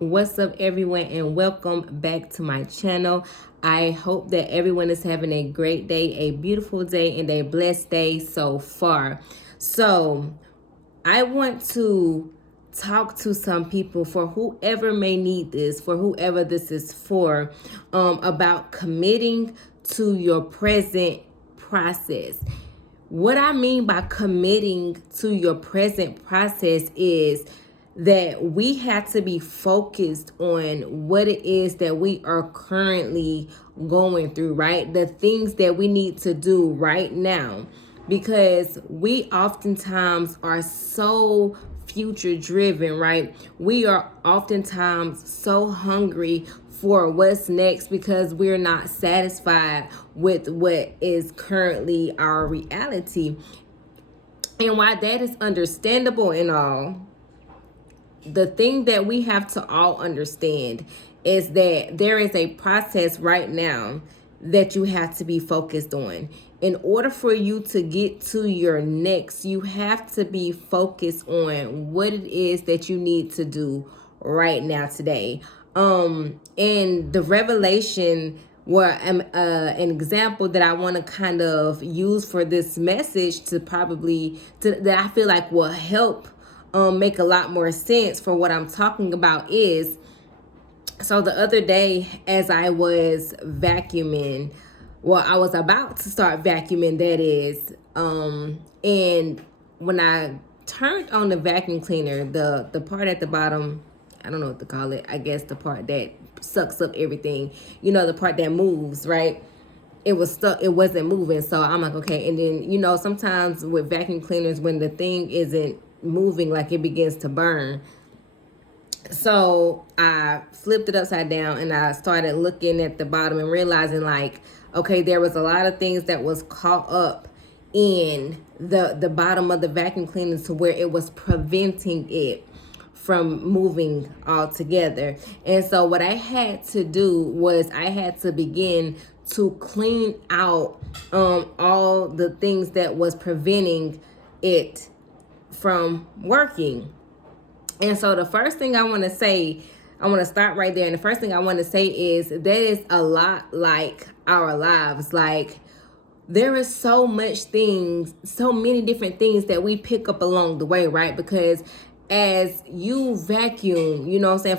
What's up, everyone, and welcome back to my channel. I hope that everyone is having a great day, a beautiful day, and a blessed day so far. So I want to talk to some people, for whoever may need this, for whoever this is for, about committing to your present process. What I mean by committing to your present process is that we have to be focused on what it is that we are currently going through, right? The things that we need to do right now, because we oftentimes are so future driven, right? We are oftentimes so hungry for what's next because we're not satisfied with what is currently our reality. And while that is understandable and all, the thing that we have to all understand is that there is a process right now that you have to be focused on. In order for you to get to your next, you have to be focused on what it is that you need to do right now today. And the revelation, where an example that I want to kind of use for this message that I feel like will help make a lot more sense for what I'm talking about is, so the other day as I was vacuuming, well, I was about to start vacuuming, that is, and when I turned on the vacuum cleaner, the part at the bottom, I don't know what to call it, I guess the part that sucks up everything, the part that moves, right? It was stuck, it wasn't moving. So I'm like, okay. And then, sometimes with vacuum cleaners, when the thing isn't moving, like, it begins to burn. So I flipped it upside down and I started looking at the bottom and realizing, like, okay, there was a lot of things that was caught up in the bottom of the vacuum cleaner to where it was preventing it from moving altogether. And so what I had to do was I had to begin to clean out all the things that was preventing it from working. And so the first thing I want to say, I want to start right there. And the first thing I want to say is that is a lot like our lives. Like, there is so many different things that we pick up along the way, right? Because as you vacuum,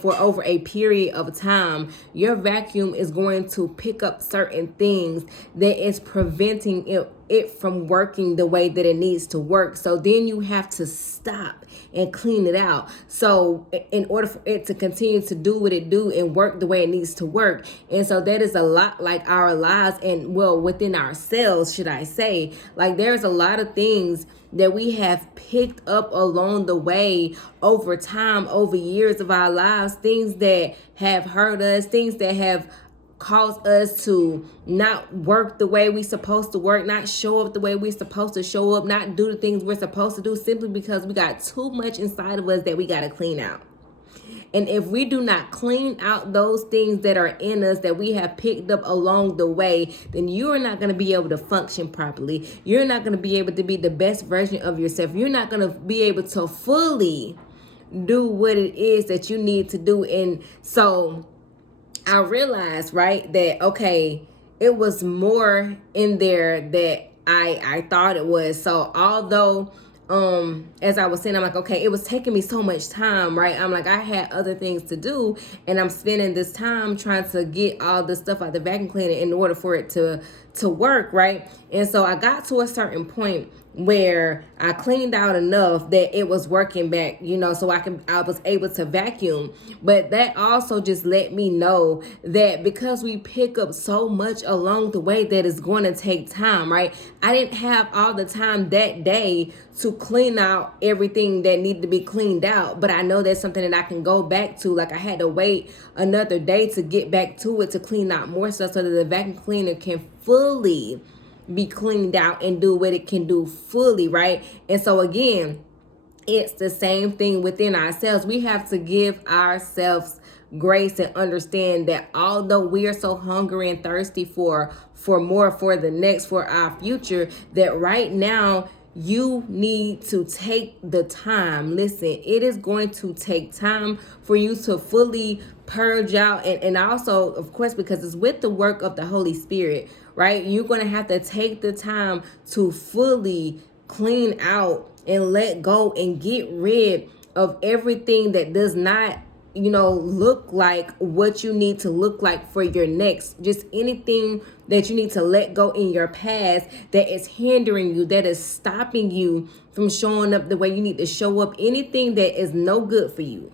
for over a period of time, your vacuum is going to pick up certain things that is preventing it from working the way that it needs to work. So then you have to stop and clean it out. So in order for it to continue to do what it do and work the way it needs to work. And so that is a lot like our lives, and well, within ourselves, should I say. Like, there's a lot of things that we have picked up along the way over time, over years of our lives, things that have hurt us, things that have caused us to not work the way we supposed to work, not show up the way we're supposed to show up, not do the things we're supposed to do, simply because we got too much inside of us that we got to clean out. And if we do not clean out those things that are in us that we have picked up along the way, then you are not going to be able to function properly. You're not going to be able to be the best version of yourself. You're not going to be able to fully do what it is that you need to do. And so I realized, right, that, okay, it was more in there that I thought it was. So although as I was saying, I'm like, okay, it was taking me so much time, right? I'm like, I had other things to do, and I'm spending this time trying to get all this stuff out the vacuum cleaner in order for it to work, right? And so I got to a certain point where I cleaned out enough that it was working back, so I was able to vacuum. But that also just let me know that because we pick up so much along the way, that it's going to take time, right? I didn't have all the time that day to clean out everything that needed to be cleaned out, but I know that's something that I can go back to. Like, I had to wait another day to get back to it, to clean out more stuff so that the vacuum cleaner can fully be cleaned out and do what it can do fully, right? And so again, it's the same thing within ourselves. We have to give ourselves grace and understand that although we are so hungry and thirsty for more, for the next, for our future, that right now you need to take the time. Listen, it is going to take time for you to fully purge out. And also, of course, because it's with the work of the Holy Spirit, right? You're going to have to take the time to fully clean out and let go and get rid of everything that does not, look like what you need to look like for your next. Just anything that you need to let go in your past that is hindering you, that is stopping you from showing up the way you need to show up. Anything that is no good for you.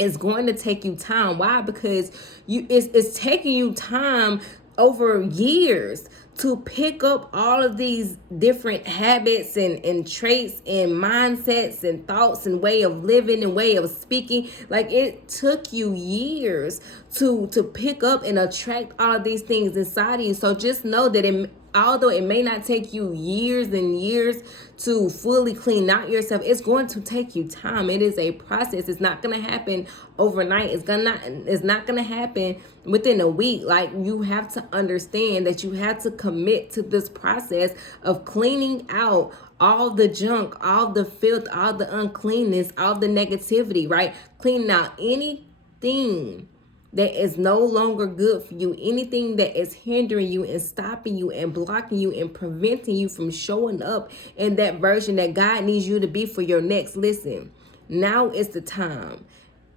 It's going to take you time. Why? Because it's taking you time over years to pick up all of these different habits and traits and mindsets and thoughts and way of living and way of speaking. Like, it took you years to pick up and attract all of these things inside of you. So just know that although it may not take you years and years to fully clean out yourself, it's going to take you time. It is a process. It's not going to happen overnight. It's not going to happen within a week. Like, you have to understand that you have to commit to this process of cleaning out all the junk, all the filth, all the uncleanness, all the negativity, right? Cleaning out anything that is no longer good for you, anything that is hindering you and stopping you and blocking you and preventing you from showing up in that version that God needs you to be for your next. Listen, now is the time.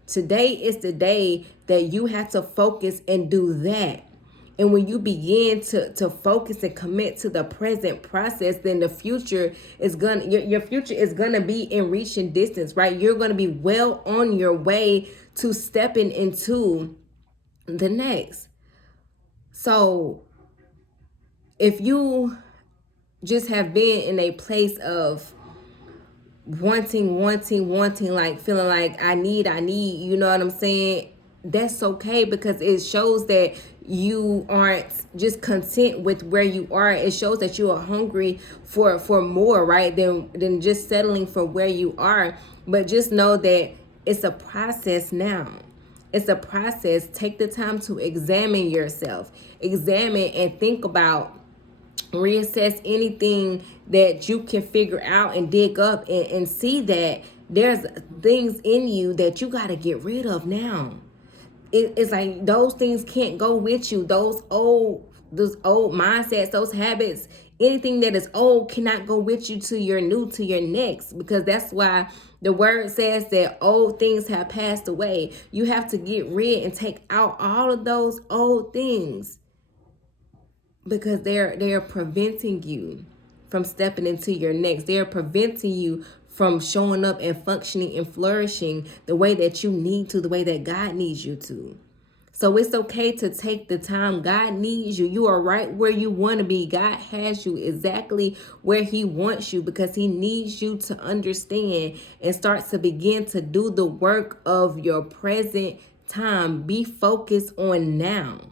Today is the day that you have to focus and do that. And when you begin to focus and commit to the present process, then the future is your future is gonna be in reaching distance, right? You're gonna be well on your way to stepping into the next. So if you just have been in a place of wanting, like feeling like I need, you know what I'm saying? That's okay, because it shows that you aren't just content with where you are. It shows that you are hungry for more, right? Than just settling for where you are. But just know that it's a process now. It's a process. Take the time to examine yourself. Examine and think about, reassess anything that you can figure out and dig up and see that there's things in you that you got to get rid of now. It's like those things can't go with you. Those old mindsets, those habits, anything that is old cannot go with you to your new, to your next, because that's why the word says that old things have passed away. You have to get rid and take out all of those old things, because they're preventing you from stepping into your next. They're preventing you from showing up and functioning and flourishing the way that you need to, the way that God needs you to. So it's okay to take the time. God needs you. You are right where you want to be. God has you exactly where he wants you, because he needs you to understand and start to begin to do the work of your present time. Be focused on now,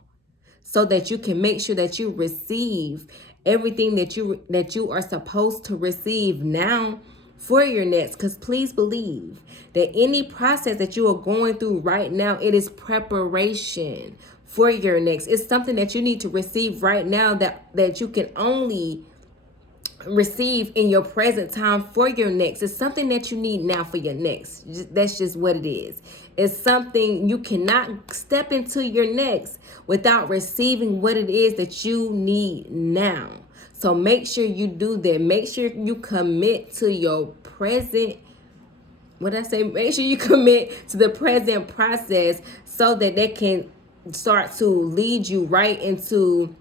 so that you can make sure that you receive everything that you are supposed to receive now for your next. Because please believe that any process that you are going through right now, it is preparation for your next. It's something that you need to receive right now that you can only receive in your present time for your next. It's something that you need now for your next. That's just what it is. It's something you cannot step into your next without receiving what it is that you need now. So make sure you do that. Make sure you commit to your present. Make sure you commit to the present process, so that they can start to lead you right into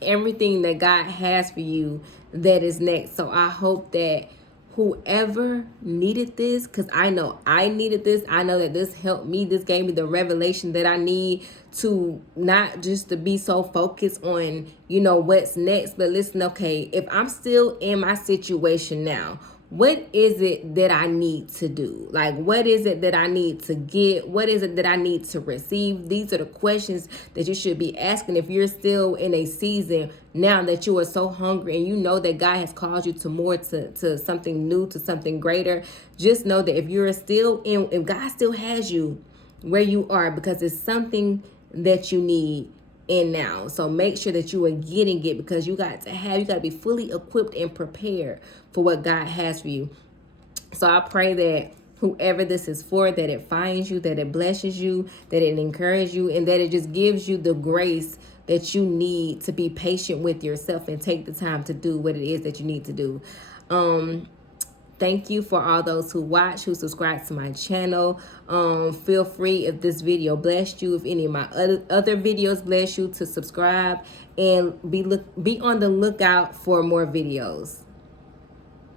everything that God has for you that is next. So I hope that whoever needed this, because I know I needed this, I know that this helped me, this gave me the revelation that I need to not just to be so focused on, what's next, but listen, okay, if I'm still in my situation now, what is it that I need to do? Like, what is it that I need to get? What is it that I need to receive? These are the questions that you should be asking if you're still in a season now that you are so hungry and you know that God has called you to more, to something new, to something greater. Just know that if God still has you where you are, because it's something that you need and now. So make sure that you are getting it, because you got to be fully equipped and prepared for what God has for you. So I pray that whoever this is for, that it finds you, that it blesses you, that it encourages you, and that it just gives you the grace that you need to be patient with yourself and take the time to do what it is that you need to do. Thank you for all those who watch, who subscribe to my channel. Feel free, if this video blessed you, if any of my other videos bless you, to subscribe and be on the lookout for more videos.